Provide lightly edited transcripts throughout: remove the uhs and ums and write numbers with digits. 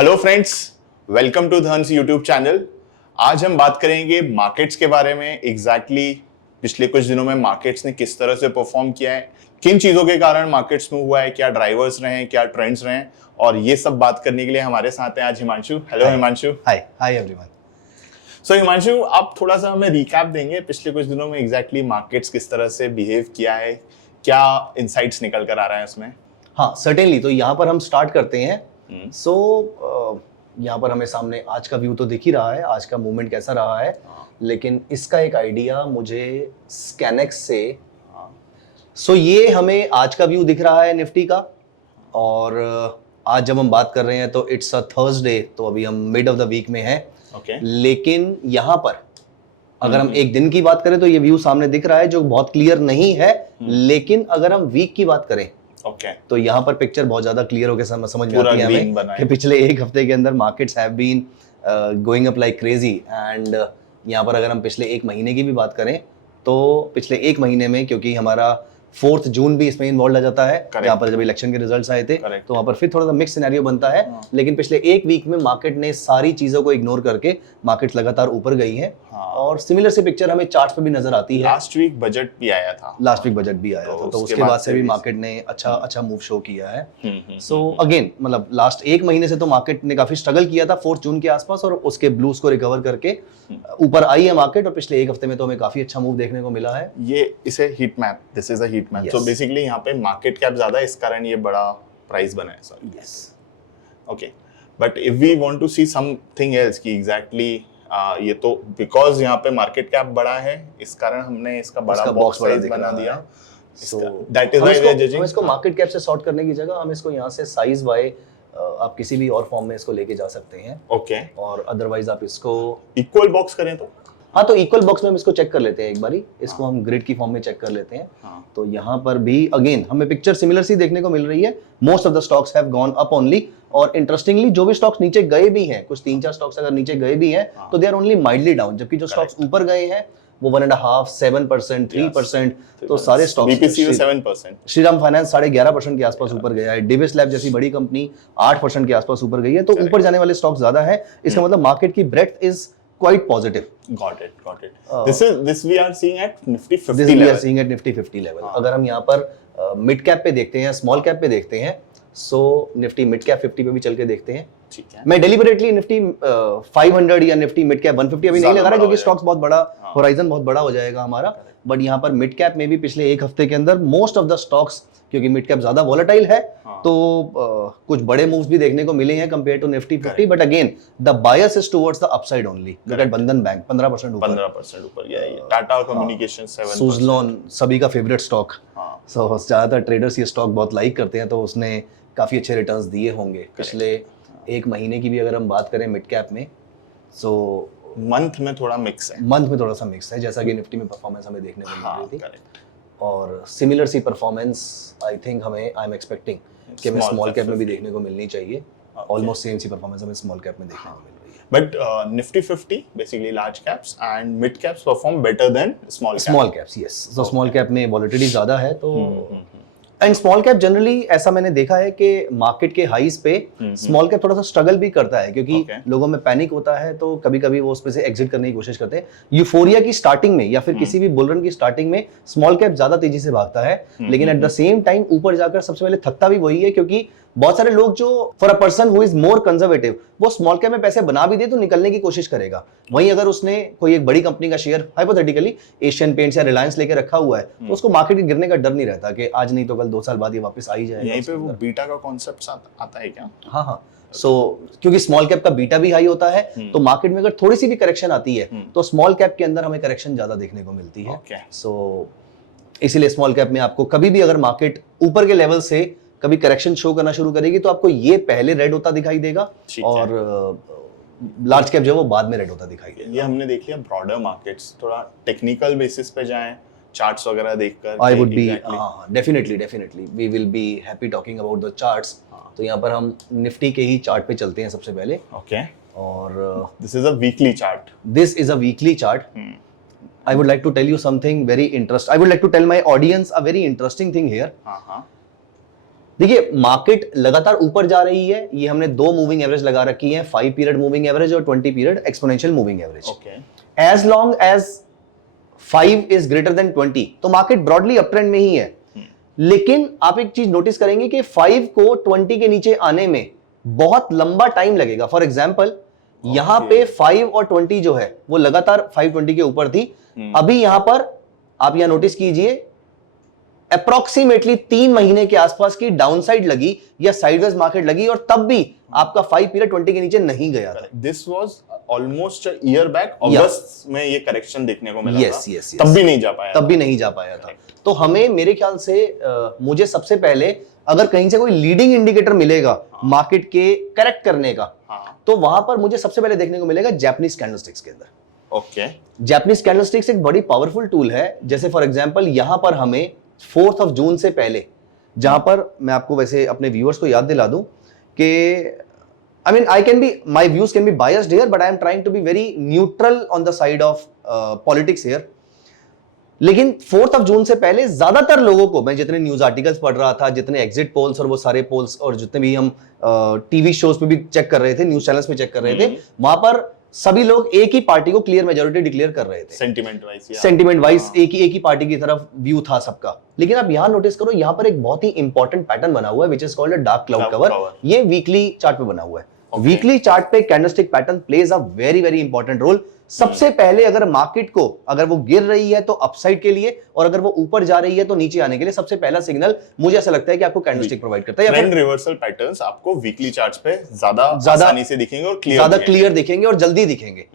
Hello friends, welcome to धन्स YouTube channel. आज हम बात करेंगे मार्केट्स के बारे में। एग्जैक्टली पिछले कुछ दिनों में मार्केट्स ने किस तरह से परफॉर्म किया है, किन चीजों के कारण मार्केट्स में हुआ है, क्या ड्राइवर्स रहे हैं, क्या ट्रेंड्स रहे हैं, और ये सब बात करने के लिए हमारे साथ हैं आज Himanshu. Hello Himanshu. Hi everyone. So Himanshu, आप थोड़ा सा हमें रिकैप देंगे पिछले कुछ दिनों में एग्जैक्टली मार्केट्स किस तरह से बिहेव किया है, क्या इनसाइट्स निकल कर आ रहा है उसमें? हाँ सर्टेनली, तो यहाँ पर हम स्टार्ट करते हैं। यहाँ पर हमें सामने आज का व्यू तो दिख ही रहा है, आज का मूवमेंट कैसा रहा है। लेकिन इसका एक आइडिया मुझे स्कैनेक्स से। ये हमें आज का व्यू दिख रहा है निफ्टी का, और आज जब हम बात कर रहे हैं तो इट्स अ थर्सडे, तो अभी हम मिड ऑफ द वीक में हैं। लेकिन यहाँ पर अगर हम एक दिन की बात करें तो ये व्यू सामने दिख रहा है जो बहुत क्लियर नहीं है। लेकिन अगर हम वीक की बात करें तो यहाँ पर पिक्चर बहुत ज्यादा क्लियर होकर समझ में आती है हमें कि पिछले एक हफ्ते के अंदर markets have been going up like crazy. And यहाँ पर अगर हम पिछले एक महीने की भी बात करें तो पिछले एक महीने में, क्योंकि हमारा 4 जून भी इसमें इन्वॉल्व आ जाता है, जहाँ पर जब इलेक्शन के रिजल्ट्स आए थे तो वहाँ पर फिर थोड़ा सा मिक्स सिनेरियो बनता है। लेकिन पिछले एक वीक में मार्केट ने सारी चीजों को इग्नोर करके मार्केट लगातार ऊपर गई है। और सिमिलर से पिक्चर हमें चार्ट्स पे भी नजर आती है। लास्ट वीक बजट भी आया था, तो उसके बाद से भी मार्केट ने अच्छा मूव शो किया है। सो अगेन मतलब लास्ट एक महीने से तो मार्केट ने काफी स्ट्रगल किया था 4 जून के आसपास, और उसके ब्लूज को रिकवर करके ऊपर आई है मार्केट। और पिछले एक हफ्ते में तो हमें काफी अच्छा मूव देखने को मिला है। ये इसे heat map, this is a heat map. So basically यहाँ पे मार्केट कैप ज्यादा है, इस कारण ये बड़ा प्राइस बना है sir. Yes, okay, but if we want to see something else कि एग्जैक्टली ये तो बिकॉज यहाँ पे मार्केट कैप बड़ा है, इस कारण हमने इसका बड़ा बॉक्स साइज बना दिया। That is why we are judging. हम इसको मार्केट कैप से सॉर्ट करने की जगह हम इसको यहाँ से साइज वाई आप किसी भी और फॉर्म में इसको लेके जा सकते हैं। ओके, और अदरवाइज आप इसको इक्वल बॉक्स करें तो हाँ, तो इक्वल बॉक्स में हम इसको चेक कर लेते हैं एक बारी। इसको हम ग्रिड की फॉर्म में चेक कर लेते हैं। तो यहाँ पर भी अगेन हमें पिक्चर सिमिलर सी देखने को मिल रही है। Most of the stocks have gone up only, और इंटरेस्टिंगली जो भी स्टॉक्स नीचे गए भी हैं, कुछ 3-4 स्टॉक्स अगर नीचे गए भी हैं तो they are only mildly down, जबकि जो स्टॉक्स ऊपर गए हैं वो 1.5, 7%, 3%। तो सारे स्टॉक्स, बीपीसी 7%, श्रीराम फाइनेंस 11.5% के आसपास ऊपर गया है, डिविस लैब जैसी बड़ी कंपनी 8% के आसपास ऊपर गई है। तो ऊपर जाने वाले स्टॉक्स ज्यादा है। इसका मतलब मार्केट की breadth is quite positive. Got it. This we are seeing at Nifty 50 this level. We are seeing at Nifty 50 level. अगर हम यहाँ पर मिड कैप पे देखते हैं, स्मॉल कैप पे देखते हैं, सो निफ्टी मिड कैप 50 पे भी चल के देखते हैं। ठीक है, मैं डेलिबरेटली निफ्टी 500 या निफ्टी मिड कैप 150 अभी नहीं लगा रहा, क्योंकि स्टॉक्स बहुत बड़ा, होराइजन बहुत बड़ा हो जाएगा हमारा। बट यहाँ पर मिड कैप में भी पिछले एक हफ्ते के अंदर मोस्ट ऑफ द स्टॉक्स, क्योंकि मिड कैप ज्यादा वॉलेटाइल है, तो कुछ बड़े मूव्स भी देखने को मिले हैं compare to Nifty 50। But again the bias is towards the upside only. Look at Bandhan bank 15% ऊपर गया है। टाटा कम्युनिकेशंस 7%, सुजलॉन सभी का फेवरेट स्टॉक। सो ज्यादातर ट्रेडर्स ये स्टॉक बहुत लाइक करते हैं, तो उसने काफी अच्छे रिटर्न्स दिए होंगे पिछले एक महीने की भी अगर हम बात करें मिड कैप में। सो मंथ में थोड़ा मिक्स है, जैसा कि निफ्टी में परफॉर्मेंस हमें देखने को मिल रही थी। और सिमिलर सी परफॉर्मेंस आई थिंक हमें, आई एम एक्सपेक्टिंग कि हमें स्मॉल कैप में भी देखने को मिलनी चाहिए। ऑलमोस्ट सेम सी परफॉर्मेंस हमें स्मॉल कैप में देखने को मिल रही है। But Nifty 50 basically large caps and mid caps perform better than small caps. Yes, so small cap में वॉलेटिलिटी ज्यादा है, तो एंड स्मॉल कैप जनरली ऐसा मैंने देखा है कि मार्केट के हाईज पे स्मॉल कैप थोड़ा सा स्ट्रगल भी करता है, क्योंकि लोगों में पैनिक होता है, तो कभी कभी वो उसमें से एग्जिट करने की कोशिश करते हैं। यूफोरिया की स्टार्टिंग में या फिर किसी भी बुल रन की स्टार्टिंग में स्मॉल कैप ज्यादा तेजी से भागता है। लेकिन एट द सेम टाइम ऊपर जाकर सबसे पहले थकता भी वही है, क्योंकि बहुत सारे लोग जो for a person who is more conservative, वो स्मॉल कैप में पैसे बना भी दे तो निकलने की कोशिश करेगा। वहीं अगर उसने कोई एक बड़ी कंपनी का शेयर हाइपोथेटिकली एशियन पेंट्स या रिलायंस लेके रखा हुआ है, तो उसको मार्केट के गिरने का डर नहीं रहता कि आज नहीं तो कल 2 साल बाद ये वापस आ ही जाएगा। यहीं पे वो बीटा का कॉन्सेप्ट आता है क्या? हाँ, सो क्योंकि स्मॉल कैप का बीटा भी हाई होता है, तो मार्केट में अगर थोड़ी सी भी करेक्शन आती है तो स्मॉल कैप के अंदर हमें करेक्शन ज्यादा देखने को मिलती है। सो इसीलिए स्मॉल कैप में आपको कभी भी अगर मार्केट ऊपर के लेवल से कभी करेक्शन शो करना शुरू करेगी तो आपको ये पहले रेड होता दिखाई देगा, और लार्ज कैप जो है वो बाद में रेड होता दिखाई देगा। ये हमने देख लिया ब्रॉडर मार्केट्स। थोड़ा टेक्निकल बेसिस पे जाएं, चार्ट्स वगैरर देखकर। I would be definitely we will be happy talking about the charts. तो यहाँ पर हम निफ्टी के ही चार्ट पे चलते हैं सबसे पहले। ओके, और this is a weekly chart. I would like to tell you something very interesting. I would like to tell my audience a very interesting thing here. देखिए मार्केट लगातार ऊपर जा रही है, ये हमने दो मूविंग एवरेज लगा रखी है, 5 पीरियड मूविंग एवरेज और 20 period exponential moving average. Okay, as long as 5 is greater than 20 तो मार्केट ब्रॉडली अप ट्रेंड में ही है। लेकिन आप एक चीज नोटिस करेंगे कि 5 को 20 के नीचे आने में बहुत लंबा टाइम लगेगा। फॉर एग्जाम्पल यहां पे 5 और 20 जो है वो लगातार 520 के ऊपर थी। अभी यहां पर आप यहां नोटिस कीजिए अप्रोक्सीमेटली 3 महीने के आसपास की डाउनसाइड लगी या साइडवेज मार्केट लगी और तब भी आपका 5 पीरियड 20 के नीचे नहीं गया था। This was almost a year back, अगस्त में ये करेक्शन देखने को मिला था। yes. तब भी नहीं जा पाया, तब भी नहीं जा पाया था। तो हमें मेरे ख्याल से मुझे सबसे पहले अगर कहीं से कोई लीडिंग इंडिकेटर मिलेगा मार्केट के करेक्ट करने का, तो वहां पर मुझे सबसे पहले देखने को मिलेगा जापानीज कैंडलस्टिक्स के अंदर। ओके, जापानीज कैंडलस्टिक्स एक बड़ी पावरफुल टूल है। जैसे फॉर एग्जांपल यहां पर हमें 4th ऑफ जून से पहले, जहां पर मैं आपको वैसे अपने व्यूअर्स को याद दिला दूं कि I mean I can be my views can be biased here but I am trying to be very neutral on the side of politics here. लेकिन 4th ऑफ जून से पहले ज्यादातर लोगों को, मैं जितने न्यूज आर्टिकल्स पढ़ रहा था, जितने एग्जिट पोल्स और वो सारे पोल्स और जितने भी हम टीवी शोज पे भी चेक कर रहे थे, न्यूज चैनल्स पे चेक कर रहे थे, वहां पर सभी लोग एक ही पार्टी को क्लियर मेजॉरिटी डिक्लेयर कर रहे थे। सेंटिमेंट वाइज एक ही पार्टी की तरफ व्यू था सबका। लेकिन आप यहां नोटिस करो, यहां पर एक बहुत ही इंपॉर्टेंट पैटर्न बना हुआ है which is called a dark cloud cover. ये वीकली चार्ट पे बना हुआ है। वीकली चार्ट पे candlestick pattern plays a very very important role. सबसे पहले अगर मार्केट को, अगर वो गिर रही है तो अपसाइड के लिए, और अगर वो ऊपर जा रही है तो नीचे आने के लिए सबसे पहला सिग्नल मुझे ऐसा लगता है कि आपको कैंडलस्टिक प्रोवाइड करता है। ट्रेंड रिवर्सल पैटर्न्स आपको वीकली चार्ट्स पे ज्यादा आसानी से दिखेंगे और ज्यादा क्लियर दिखेंगे और जल्दी दिखेंगे।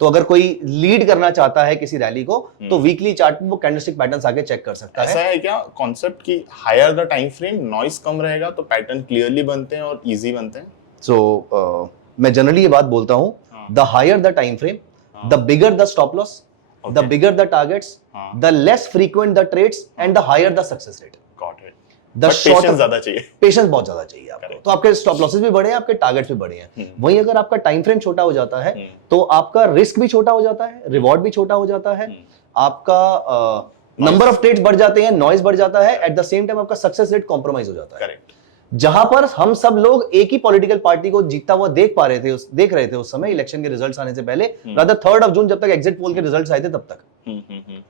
तो अगर कोई लीड करना चाहता है किसी रैली को तो वीकली चार्ट में वो कैंडलस्टिक पैटर्न्स आके चेक कर सकता है। ऐसा है क्या कॉन्सेप्ट कि higher the time frame noise कम रहेगा तो पैटर्न क्लियरली बनते हैं और इजी बनते हैं? सो मैं जनरली ये बात बोलता हूं, the higher the time frame, the bigger the stop loss, the bigger the targets, the less frequent the trades and the higher the success rate. Got it. The patience ज्यादा चाहिए, patience बहुत ज्यादा चाहिए आपको। तो आपके स्टॉप लॉसेस भी बढ़े हैं, आपके टारगेट्स भी बढ़े हैं। वहीं अगर आपका टाइम फ्रेम छोटा हो जाता है तो आपका रिस्क भी छोटा हो जाता है, रिवॉर्ड भी छोटा हो जाता है, आपका नंबर ऑफ ट्रेड्स बढ़ जाते हैं, नॉइज बढ़ जाता है, एट द सेम टाइम आपका सक्सेस रेट कॉम्प्रोमाइज हो जाता है। करेक्ट। जहां पर हम सब लोग एक ही पॉलिटिकल पार्टी को जीतता हुआ देख रहे थे उस समय इलेक्शन के रिजल्ट्स आने से पहले, रादर 3rd ऑफ जून जब तक एग्जिट पोल के रिजल्ट्स आए थे तब तक।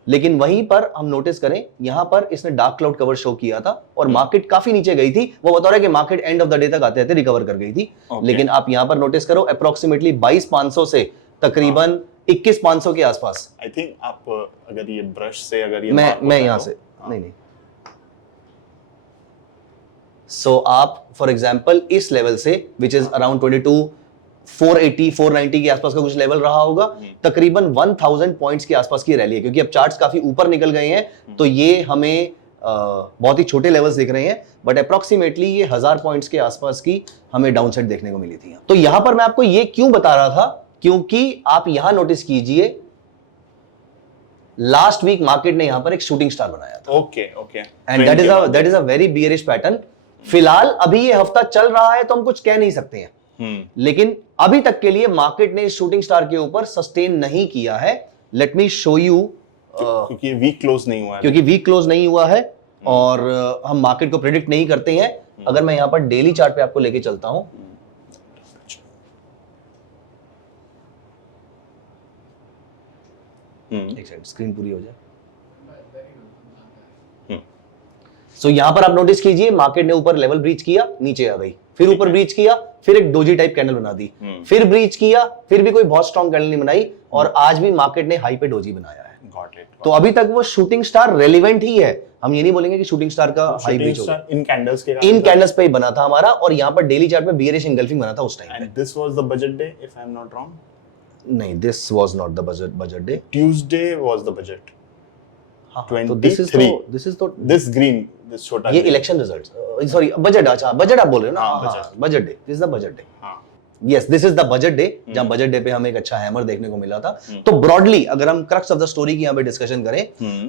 लेकिन वहीं पर हम नोटिस करें, यहां पर इसने डार्क क्लाउड कवर शो किया था और मार्केट काफी नीचे गई थी। वो बता रहा है कि market end of the day तक आते आते रिकवर कर गई थी। लेकिन आप यहां पर नोटिस करो अप्रोक्सीमेटली 22,500 से तकरीबन 21,500 के आसपास। आई थिंक आप अगर ये ब्रश से अगर ये मैं यहां से नहीं सो आप फॉर एग्जाम्पल इस लेवल से विच इज अराउंड 22,480 490 के आसपास का कुछ लेवल रहा होगा, तकरीबन 1000 पॉइंट्स के आसपास की रैली है। क्योंकि अब चार्ट्स काफी ऊपर निकल गए हैं तो ये हमें बहुत ही छोटे लेवल्स दिख रहे हैं, बट अप्रोक्सीमेटली ये 1000 पॉइंट्स के आसपास की हमें डाउनसाइड देखने को मिली थी। तो यहां पर मैं आपको ये क्यों बता रहा था, क्योंकि आप यहां नोटिस कीजिए लास्ट वीक मार्केट ने यहां पर एक शूटिंग स्टार बनाया था। Okay and that is a very bearish pattern. फिलहाल अभी ये हफ्ता चल रहा है तो हम कुछ कह नहीं सकते हैं, लेकिन अभी तक के लिए मार्केट ने शूटिंग स्टार के ऊपर सस्टेन नहीं किया है। लेट मी शो यू, क्योंकि वीक क्लोज नहीं हुआ है, क्योंकि वीक क्लोज नहीं हुआ है और हम मार्केट को प्रेडिक्ट नहीं करते हैं। अगर मैं यहां पर डेली चार्ट पे आपको लेके चलता हूं, एक सेकंड स्क्रीन पूरी हो जाए। सो यहां पर आप नोटिस कीजिए मार्केट ने ऊपर लेवल ब्रीच किया, नीचे आ गई, फिर ऊपर ब्रीच किया, फिर एक डोजी टाइप कैंडल बना दी, फिर ब्रीच किया, फिर भी कोई बहुत स्ट्रॉन्ग कैंडल नहीं बनाई और आज भी मार्केट ने हाई पे डोजी बनाया है। तो अभी तक वो शूटिंग स्टार रेलिवेंट ही है। हम ये नहीं बोलेंगे कि शूटिंग स्टार का हाई ब्रीच होगा। इन कैंडल्स पे ही बना था हमारा और यहां पर डेली चार्ट पे बियरिश इंगल्फिंग बना था उस टाइम पे। This was the budget day if I am not wrong. नहीं, this was not the budget day, Tuesday was the budget. तो दिस छोटा ये इलेक्शन रिजल्ट्स, सॉरी बजट, अच्छा बजट आप बोल रहे हो ना, budget day, this is the budget day. Yes, this is the budget day, जहां बजट डे पे हमें एक अच्छा हैमर देखने को मिला था। तो ब्रॉडली अगर हम क्रक्स ऑफ द स्टोरी की यहां पे डिस्कशन करें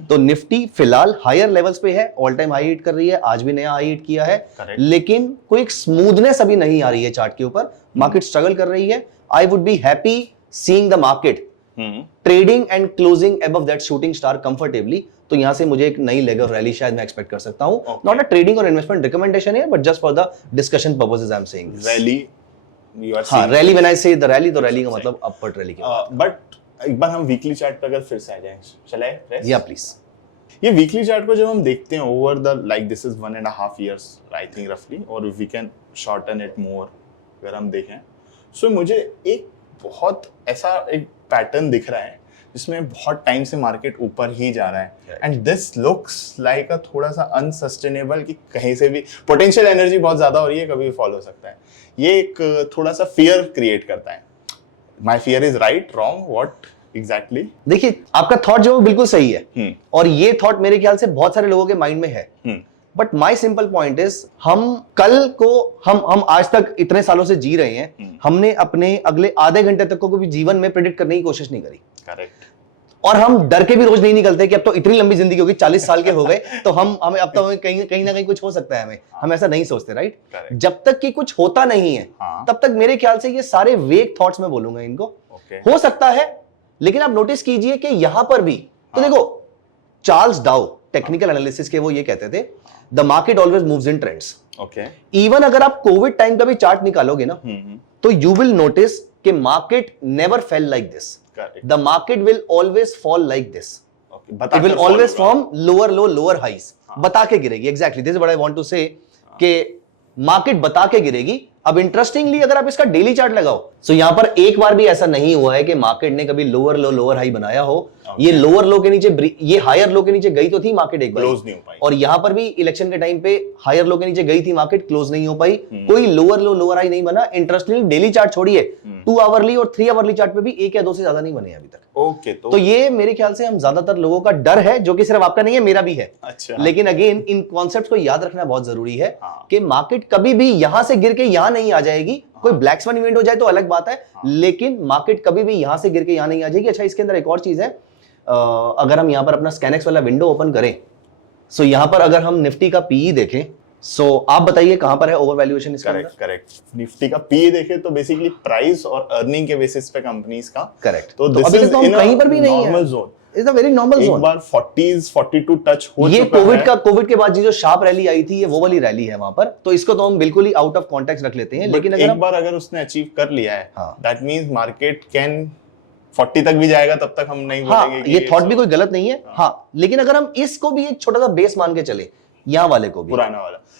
तो निफ्टी फिलहाल हायर लेवल्स पे है, ऑल टाइम हाई हिट कर रही है, आज भी नया हाई हिट किया है। लेकिन कोई एक स्मूथनेस अभी नहीं आ रही है चार्ट के ऊपर, मार्केट स्ट्रगल कर रही है। आई would be happy seeing the market trading and closing above that shooting star comfortably, तो यहां से मुझे एक नई लेग ऑफ रैली शायद मैं एक्सपेक्ट कर सकता हूं। नॉट अ ट्रेडिंग और इन्वेस्टमेंट रिकमेंडेशन है, but just for the discussion purposes I am saying rally you are हाँ, rally when I say the rally, तो रैली का मतलब अपवर्ड रैली के बट एक बार हम वीकली चार्ट पे अगर फिर से आ जाएं, चले प्रेस या प्लीज। ये वीकली चार्ट को जब हम देखते हैं over the like this is 1.5 years I think रफली, और we can shorten it more अगर हम देखें, सो मुझे एक बहुत ऐसा एक पैटर्न दिख रहा है जिसमें बहुत टाइम से मार्केट ऊपर ही जा रहा है, एंड दिस लुक्स लाइक अ थोड़ा सा अनसस्टेनेबल कि कहीं से भी पोटेंशियल एनर्जी बहुत ज्यादा हो रही है, कभी भी फॉल हो सकता है। ये एक थोड़ा सा फियर क्रिएट करता है। My fear is right, wrong, what exactly? देखिए, आपका थॉट जो है बिल्कुल सही है, और ये थॉट मेरे ख्याल से बहुत सारे लोगों के माइंड में है, but my simple point is हम कल को हम आज तक इतने सालों से जी रहे हैं, हमने अपने अगले आधे घंटे तक को भी जीवन में प्रेडिक्ट करने की कोशिश नहीं करी। करेक्ट। और हम डर के भी रोज नहीं निकलते कि अब तो इतनी लंबी जिंदगी होगी, 40 साल के हो गए तो हमें अब तो कहीं ना कहीं कुछ हो सकता है, हम ऐसा नहीं सोचते, राइट? जब तक कि कुछ होता नहीं है तब तक मेरे ख्याल से ये सारे वेग थॉट्स में बोलूंगा इनको, हो सकता है। लेकिन आप नोटिस कीजिए कि यहां पर भी तो देखो, चार्ल्स डाउ टेक्निकल एनालिसिस के वो ये कहते थे, the market always moves in trends. Even अगर आप कोविड टाइम का भी चार्ट निकालोगे ना, तो यू विल नोटिस कि market never fell like this, the market will always fall like this, it will always form lower low lower highs, बता के गिरेगी। Exactly this is what I want to say, कि market बता के गिरेगी। अब interestingly अगर आप इसका डेली चार्ट लगाओ, तो यहां पर एक बार भी ऐसा नहीं हुआ है कि मार्केट ने कभी लोअर लो लोअर हाई बनाया हो। ये लोअर लो के नीचे, ये हायर लो के नीचे गई तो थी मार्केट एक बार, क्लोज नहीं हो पाई। और यहां पर भी इलेक्शन के टाइम पे हायर लो के नीचे गई थी मार्केट, क्लोज नहीं हो पाई, कोई लोअर लो लोअर हाई नहीं बना। इंटरेस्टिंगली डेली चार्ट छोड़िए, 2 आवरली और 3 आवरली चार्ट पे भी 1 या 2 से ज्यादा नहीं बने अभी तक। ओके, तो ये मेरे ख्याल से हम ज्यादातर लोगों का डर है, जो कि सिर्फ आपका नहीं है, मेरा भी है। अच्छा। लेकिन अगेन इन कॉन्सेप्ट्स को याद रखना बहुत जरूरी है कि मार्केट कभी भी यहां से गिर के यहां नहीं आ जाएगी। कोई ब्लैक स्वान इवेंट हो जाए तो अलग बात है, लेकिन मार्केट कभी भी यहां से गिर के यहां नहीं आ जाएगी। अच्छा, इसके अंदर एक और चीज है, अगर हम यहां पर अपना स्कैनेक्स वाला विंडो ओपन करें, सो यहां पर अगर हम निफ्टी का पीई देखें, सो आप बताइए कहां पर है ओवर वैल्यूएशन इसका? करेक्ट। निफ्टी का पीई देखें तो बेसिकली प्राइस और अर्निंग के बेसिस पे कंपनीज का। करेक्ट। तो अभी तक तो हम कहीं पर भी नहीं है, normal zone, it's a very normal zone. एक बार 40s 42 टच हो ये चुका है। कोविड के बाद जो शार्प रैली आई थी, ये वो वाली रैली है वहां पर, तो इसको तो हम बिल्कुल ही आउट ऑफ कॉन्टेक्स्ट रख लेते हैं। लेकिन एक बार अगर उसने अचीव कर लिया है, दैट मींस मार्केट कैन 40 तक भी जाएगा, तब तक हम नहीं बोलेंगे कि ये थॉट भी कोई गलत नहीं है। हाँ, लेकिन अगर हम इसको भी एक छोटा सा बेस मान के चले, यहाँ वाले को भी,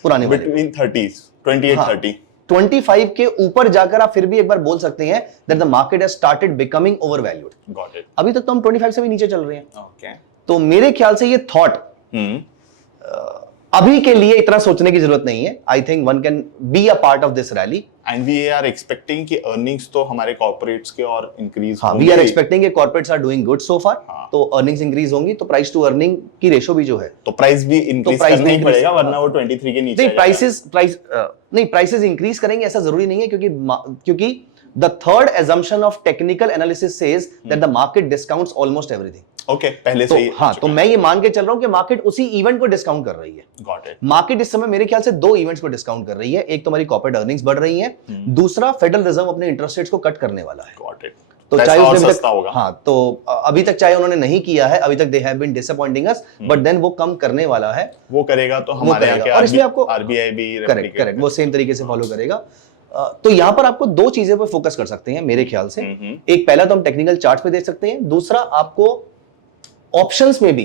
पुराने बिटवीन 30s 28-30 25 के ऊपर जाकर आप फिर भी एक बार बोल सकते हैं that the market has started becoming overvalued. Got it. अभी तक तो हम 25 से भी नीचे चल रहे हैं। ओके। तो मेरे ख्याल से ये थॉट अभी के लिए इतना सोचने की जरूरत नहीं है। I think one can be a part of this rally, and we are expecting कि अर्निंग्स तो हमारे कॉर्पोरेट्स के और इंक्रीज वी आर एक्सपेक्टिंग कि corporates are doing good so far, तो अर्निंग्स इंक्रीज होंगी, तो प्राइस टू अर्निंग की रेशो भी जो है, तो प्राइस भी इंक्रीज करना ही पड़ेगा, वरना वो 23 के नीचे नहीं, प्राइसेस इंक्रीज करेंगे ऐसा जरूरी नहीं है, क्योंकि the third assumption of technical analysis says that the market discounts almost everything. Okay, पहले से ही। हाँ, तो मैं ये मान के चल रहा हूं कि मार्केट उसी इवेंट को डिस्काउंट कर रही है। Got it. मार्केट इस समय मेरे ख्याल से 2 इवेंट्स को डिस्काउंट कर रही है। एक तो हमारी कॉर्पोरेट अर्निंग्स बढ़ रही है, दूसरा फेडरल रिजर्व अपने इंटरेस्ट रेट्स को कट करने वाला है। Got it. तो चाहे उसने सस्ता होगा। हाँ, तो अभी तक चाहे उन्होंने नहीं किया है, अभी तक they have been disappointing us, but then वो कम करने वाला है, वो करेगा तो हमारे यहाँ के और इसमें आपको आरबीआई भी करेक्ट वो सेम तरीके से फॉलो करेगा। तो यहां पर आपको 2 चीजें पर फोकस कर सकते हैं मेरे ख्याल से। एक, पहला तो हम टेक्निकल चार्ट्स पे देख सकते हैं, दूसरा आपको ऑप्शंस में भी,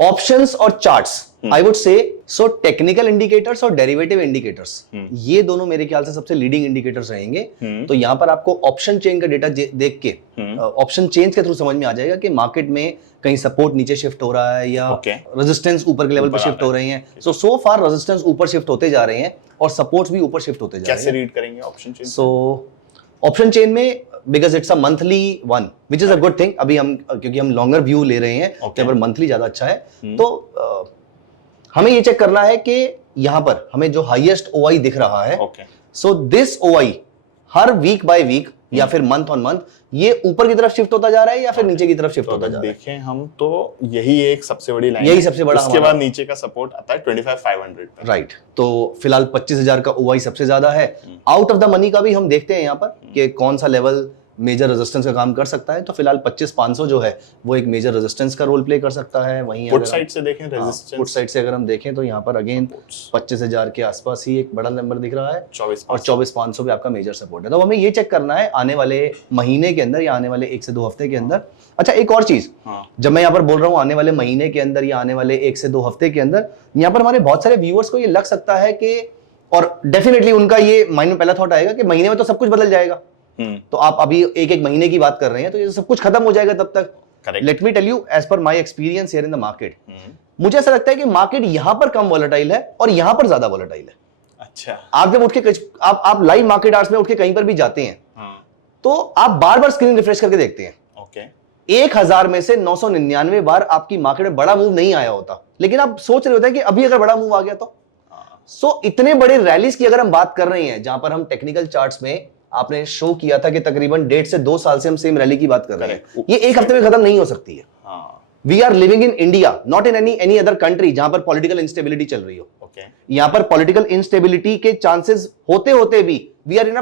ऑप्शंस और charts, I would say so technical indicators और डेरिवेटिव इंडिकेटर्स, ये दोनों मेरे ख्याल से सबसे लीडिंग इंडिकेटर्स रहेंगे। तो यहां पर आपको ऑप्शन चेन का डेटा देख के, ऑप्शन चेन के थ्रू समझ में आ जाएगा कि मार्केट में कहीं सपोर्ट नीचे शिफ्ट हो रहा है या रेजिस्टेंस ऊपर के लेवल पर शिफ्ट हो रहे हैं। सो फार रेजिस्टेंस ऊपर शिफ्ट होते जा रहे हैं और सपोर्ट्स भी ऊपर शिफ्ट होते जा रहे हैं। कैसे रीड करेंगे option chain? So option chain में, because it's a monthly one, which is a good thing. अभी हम, क्योंकि हम लॉन्गर व्यू ले रहे हैं, तो पर मंथली ज्यादा अच्छा है। तो हमें ये चेक करना है कि यहां पर हमें जो हाईएस्ट ओआई दिख रहा है, सो दिस ओआई हर वीक बाय वीक या फिर मंथ ऑन मंथ ये ऊपर की तरफ शिफ्ट होता जा रहा है या फिर नीचे की तरफ शिफ्ट होता जा रहा है? देखें हम तो यही एक सबसे बड़ी लाइन, यही सबसे बड़ा, उसके बाद नीचे का सपोर्ट आता है 25,500 पे। राइट। तो फिलहाल 25,000 का ओआई सबसे ज्यादा है। आउट ऑफ द मनी का भी हम देखते हैं यहाँ पर कि कौन सा लेवल मेजर रेजिस्टेंस का काम कर सकता है, तो फिलहाल 25,500 जो है वो एक मेजर रेजिस्टेंस का रोल प्ले कर सकता है। वहीं पुट साइड से देखें रेजिस्टेंस, पुट साइड से अगर हम देखें तो यहाँ पर अगेन 25,000 के आसपास ही एक बड़ा नंबर दिख रहा है, 24 और 24,500 पे आपका मेजर सपोर्ट है। तो हमें ये चेक करना है आने वाले महीने के अंदर या आने वाले 1 से 2 हफ्ते के अंदर। अच्छा, एक और चीज, जब मैं यहाँ पर बोल रहा हूँ आने वाले महीने के अंदर या आने वाले 1 से 2 हफ्ते के अंदर, यहाँ पर हमारे बहुत सारे व्यूअर्स को ये लग सकता है कि, और डेफिनेटली उनका ये माइंड में पहला थॉट आएगा कि महीने में तो सब कुछ बदल जाएगा। तो आप अभी एक महीने की बात कर रहे हैं, तो ये सब कुछ खत्म हो जाएगा तब तक। Let me tell you, as per my experience here in the market, मुझे ऐसा लगता है कि मार्केट यहां पर कम वोलेटाइल है और यहां पर ज्यादा वोलेटाइल है। अच्छा, आप जब उठ के आप लाइव मार्केट आवर्स में उठ के कहीं पर भी जाते हैं, तो आप बार बार स्क्रीन रिफ्रेश करके देखते हैं। 1000 में से 999 बार आपकी मार्केट में बड़ा मूव नहीं आया होता, लेकिन आप सोच रहे होते हैं कि अभी अगर बड़ा मूव आ गया तो। सो इतने बड़े रैलीज की अगर हम बात कर रहे हैं, जहां पर हम टेक्निकल चार्ट्स में आपने शो किया था कि तकरीबन 1.5 से 2 साल से हम सेम रैली की बात कर रहे हैं, ये एक हफ्ते में खत्म नहीं हो सकती है। We are living in India, not in any other country जहां पर पॉलिटिकल इंस्टेबिलिटी चल रही हो। यहां पर पॉलिटिकल इंस्टेबिलिटी के चांसेस होते होते भी we are in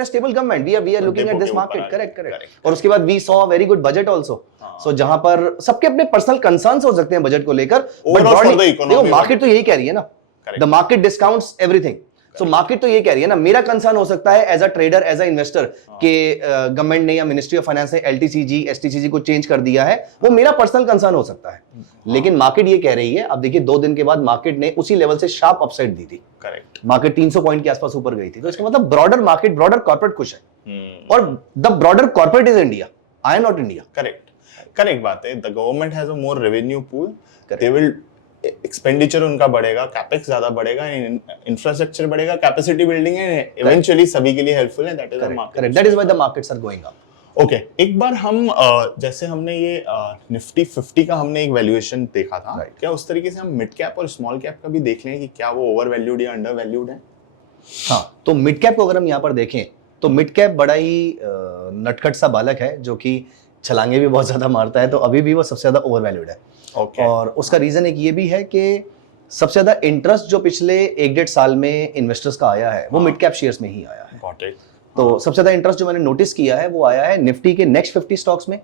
a stable government, we are looking at this market. Correct. और उसके बाद we saw very good budget also. So जहां पर सबके अपने पर्सनल कंसर्न्स हो सकते हैं बजट को लेकर, बट देखो मार्केट तो यही कह रही है ना, the market discounts everything. So market तो ये कह रही है ना, मेरा कंसर्न हो सकता है as a trader, as a investor, कि गवर्नमेंट ने या मिनिस्ट्री ऑफ फाइनेंस ने एलटीसीजी एसटीसीजी को चेंज कर दिया है, वो मेरा पर्सनल कंसर्न हो सकता है। लेकिन मार्केट ये कह रही है, अब देखिए 2 दिन के बाद मार्केट ने उसी लेवल से शार्प अपसाइड दी थी। करेक्ट, मार्केट 300 पॉइंट के आसपास ऊपर गई थी, तो इसका मतलब ब्रॉडर मार्केट, ब्रॉडर कॉर्पोरेट खुश है, और the broader corporate is India, I am not India. Correct बात है। The government has a more revenue pool, they will expenditure उनका बढ़ेगा, कैपेक्स ज्यादा बढ़ेगा, इंफ्रास्ट्रक्चर बढ़ेगा, कैपेसिटी बिल्डिंग है, इवेंचुअली सभी के लिए हेल्पफुल है। That is the market, correct, that is why the markets are going up. Okay, एक बार हम जैसे हमने ये निफ्टी 50 का हमने एक वैल्यूएशन देखा था, क्या उस तरीके से हम मिड कैप और स्मॉल कैप का भी देख लें कि क्या वो ओवर वैल्यूड या अंडर वैल्यूड है? हाँ, तो मिड कैप को अगर हम यहाँ पर देखें तो मिड कैप बड़ा ही नटखट सा बालक है, जो कि छलांगे भी बहुत ज्यादा मारता है, तो अभी भी वो सबसे ज्यादा ओवर वैल्यूड है। और उसका रीजन एक ये भी है कि सबसे ज्यादा इंटरेस्ट जो पिछले 1-1.5 साल में इन्वेस्टर्स का आया है, वो मिड कैप शेयर्स में ही आया है। तो सबसे ज्यादा इंटरेस्ट जो मैंने नोटिस किया है वो आया है निफ्टी के नेक्स्ट 50 स्टॉक्स में,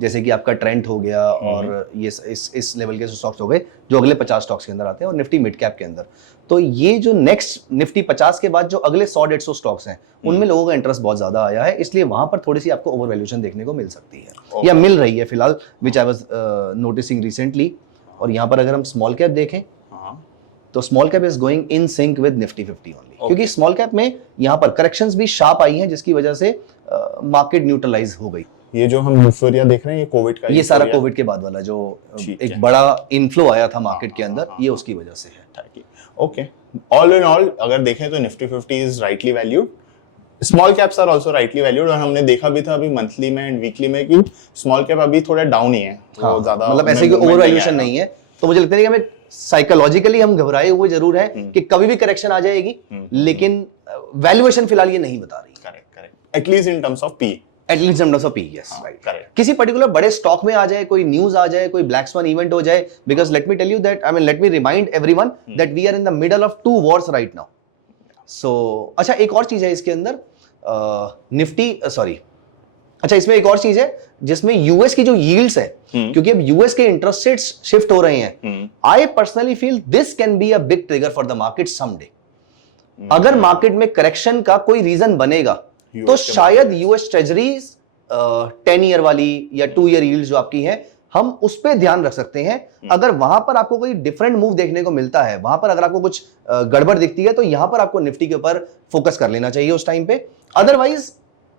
जैसे कि आपका ट्रेंड हो गया, और ये इस लेवल के स्टॉक्स हो गए जो अगले 50 स्टॉक्स के अंदर आते हैं, और निफ्टी मिड कैप के अंदर। तो ये जो नेक्स्ट निफ्टी 50 के बाद जो अगले 100-150 स्टॉक्स हैं, उनमें लोगों का इंटरेस्ट बहुत ज्यादा आया है, इसलिए वहां पर थोड़ी सी आपको ओवर वैल्यूएशन देखने को मिल सकती है, या मिल रही है फिलहाल, विच आई वाज नोटिसिंग रिसेंटली। और यहाँ पर अगर हम स्मॉल कैप देखें, तो small cap is going in sync with Nifty 50 only, क्योंकि स्मॉल कैप में यहाँ पर करेक्शंस भी शार्प आई हैं, जिसकी वजह से मार्केट न्यूट्रलाइज हो गई। ये जो हम यूफोरिया देख रहे हैं, ये कोविड का, ये सारा कोविड के बाद वाला जो एक बड़ा इनफ्लो आया था मार्केट के अंदर, ये उसकी वजह से है। ओके, ऑल इन ऑल अगर देखें तो Nifty 50 is rightly valued, small caps are also rightly valued, और हमने देखा भी था अभी मंथली में एंड वीकली में कि स्मॉल कैप अभी थोड़ा डाउन ही है, तो ज्यादा मतलब ऐसे कि ओवर वैल्यूएशन नहीं है। तो मुझे लगता है कि हमें साइकोलॉजिकली हम घबराए हुए जरूर हैं कि कभी भी करेक्शन आ जाएगी, लेकिन वैल्यूएशन फिलहाल ये नहीं बता रही। Correct, at least in terms of P, at least in terms of P, yes, right. किसी पर्टिकुलर बड़े स्टॉक में आ जाए, कोई न्यूज आ जाए, कोई ब्लैक स्वान इवेंट हो जाए, because let me tell you that, I mean let me remind everyone that we are in the middle of 2 wars right now. So अच्छा, एक और चीज है इसके अंदर, निफ्टी अच्छा, इसमें एक और चीज है जिसमें यूएस की जो यील्ड्स है, क्योंकि अब यूएस के इंटरेस्ट रेट्स शिफ्ट हो रहे हैं, I personally feel this can be a big trigger for the market someday. अगर मार्केट में करेक्शन का कोई रीजन बनेगा, तो शायद यूएस ट्रेजरीज 10 ईयर वाली या 2 ईयर यील्ड जो आपकी है, हम उस पर ध्यान रख सकते हैं। अगर वहां पर आपको कोई डिफरेंट मूव देखने को मिलता है, वहां पर अगर आपको कुछ गड़बड़ दिखती है, तो यहां पर आपको निफ्टी के ऊपर फोकस कर लेना चाहिए उस टाइम पे। Otherwise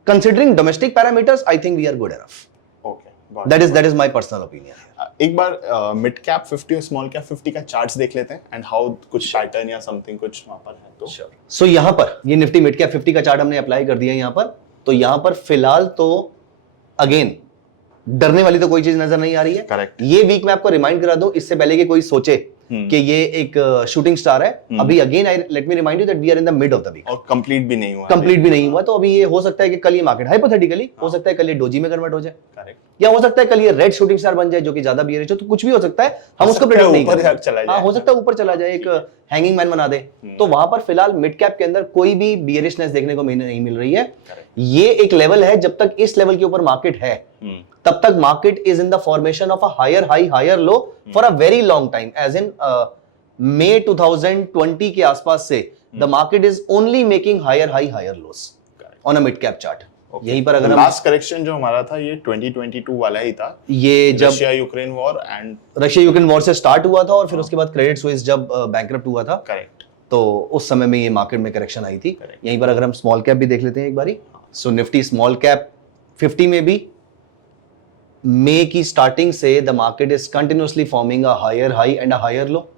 considering domestic parameters, I think we are good enough. Okay, that is my personal opinion. एक बार मिड कैप 50 और स्मॉल कैप 50 का चार्ट्स देख लेते हैं, एंड हाउ कुछ पैटर्न या समथिंग कुछ वहां पर है तो। सो यहां पर ये निफ्टी मिड कैप 50 का चार्ट हमने अप्लाई कर दिया यहां पर। तो यहां पर फिलहाल तो अगेन डरने वाली तो कोई चीज नजर नहीं आ रही है। करेक्ट, ये वीक मैं आपको रिमाइंड करा दूं, इससे पहले कि कोई सोचे कि ये एक शूटिंग स्टार है, अभी again I let me remind you that we are in the mid of the week, और कंप्लीट भी नहीं हुआ, तो अभी ये हो सकता है कि कल ये मार्केट हाइपोथेटिकली हो सकता है कल ये डोजी में कन्वर्ट हो जाए। करेक्ट, या हो सकता है कल ये रेड शूटिंग स्टार बन जाए जो कि ज्यादा बियरिश हो, तो कुछ भी हो सकता है, हम उसको प्रेडिक्ट नहीं ऊपर कर चला हाँ, जाए। हो सकता है ऊपर चला जाए, एक हैंगिंग मैन बना दे। तो वहां पर फिलहाल मिड कैप के अंदर कोई भी बियरिशनेस देखने को नहीं मिल रही है। ये एक लेवल है, जब तक इस लेवल के ऊपर मार्केट है तब तक market is in the formation of a higher high higher low for a very long time, as in May 2020 के आसपास से the market is only making higher high higher lows on a mid cap chart. यहीं पर अगर हम last correction जो हमारा था ये 2022 वाला ही था, ये जब Russia Ukraine war and Russia Ukraine war से स्टार्ट हुआ था और फिर उसके बाद क्रेडिट स्विस जब बैंकरप्ट हुआ था, करेक्ट, तो उस समय में ये मार्केट में करेक्शन आई थी। यहीं पर अगर हम स्मॉल कैप भी देख लेते हैं एक बारी, सो निफ्टी स्मॉल कैप 50 में भी मई की स्टार्टिंग से the market is continuously forming a higher high and a higher low,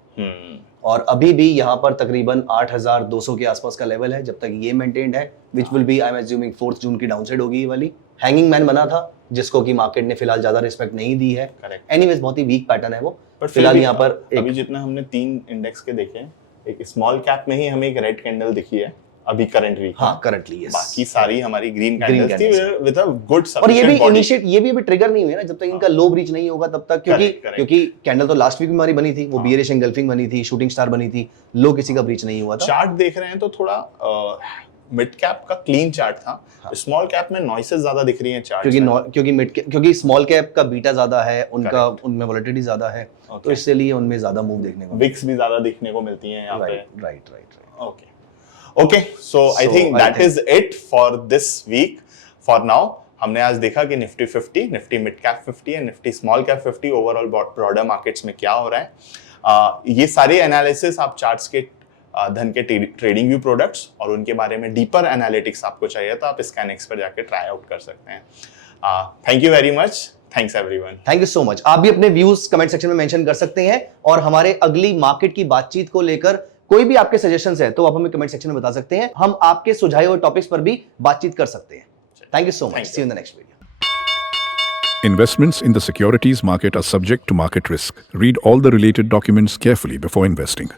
और अभी भी यहाँ पर तकरीबन 8,200 के आसपास का लेवल है। जब तक ये मेंटेन्ड है, which will be I am assuming 4 जून की डाउनसाइड होगी ये वाली। हैंगिंग मैन बना था जिसको कि मार्केट ने फिलहाल ज्यादा रिस्पेक्ट नहीं दी है। एनीवेज बहुत ही वीक पैटर्न है वो, बट फिलहाल यहाँ पर अभी जितना हमने 3 इंडेक्स के देखे, एक स्मॉल कैप में ही हमें एक रेड कैंडल दिखी है अभी करंटली। हाँ करंटली यस, बाकी सारी हमारी ग्रीन कैंडल्स थी विद अ गुड और ये भी सफिशिएंट बॉडी। इनिशिएट, ये भी अभी ट्रिगर नहीं हुई है ना जब तक इनका लो ब्रीच नहीं होगा तब तक, क्योंकि कैंडल तो लास्ट वीक में हमारी बनी थी, वो बियरिश एंगल्फिंग बनी थी, शूटिंग स्टार बनी थी, लो किसी का ब्रीच नहीं हुआ था। चार्ट देख रहे हैं तो थोड़ा मिड कैप का क्लीन चार्ट था, स्मॉल कैप में नॉइसेस ज्यादा दिख रही हैं चार्ट, क्योंकि स्मॉल कैप का बीटा ज्यादा है, उनका उनमें वोलेटिलिटी ज्यादा है, तो इसलिए उनमें ज्यादा मूव देखने को, विक्स भी ज्यादा दिखने को मिलती हैं यहाँ पे। Right. Okay, so I think that is it for this week. For now हमने आज देखा कि Nifty 50, Nifty mid cap 50 and Nifty small cap 50 overall broader markets में क्या हो रहा है। ये सारे एनालिसिस आप चार्ट्स के धन के ट्रेडिंग व्यू प्रोडक्ट्स और उनके बारे में डीपर एनालिटिक्स आपको चाहिए तो आप स्कैनएक्स पर जाके ट्राई आउट कर सकते हैं। Thank you very much, thanks everyone. Thank you so much. आप भी अपने व्यूज कमेंट सेक्शन में मेंशन कर सकते हैं, और हमारे अगली मार्केट की बातचीत को लेकर कोई भी आपके सजेशंस है तो आप हमें कमेंट सेक्शन में बता सकते हैं, हम आपके सुझाए हुए टॉपिक्स पर भी बातचीत कर सकते हैं। Thank you so much, see you in the next video. Investments in the securities market are subject to market risk. Read all the related documents carefully before investing.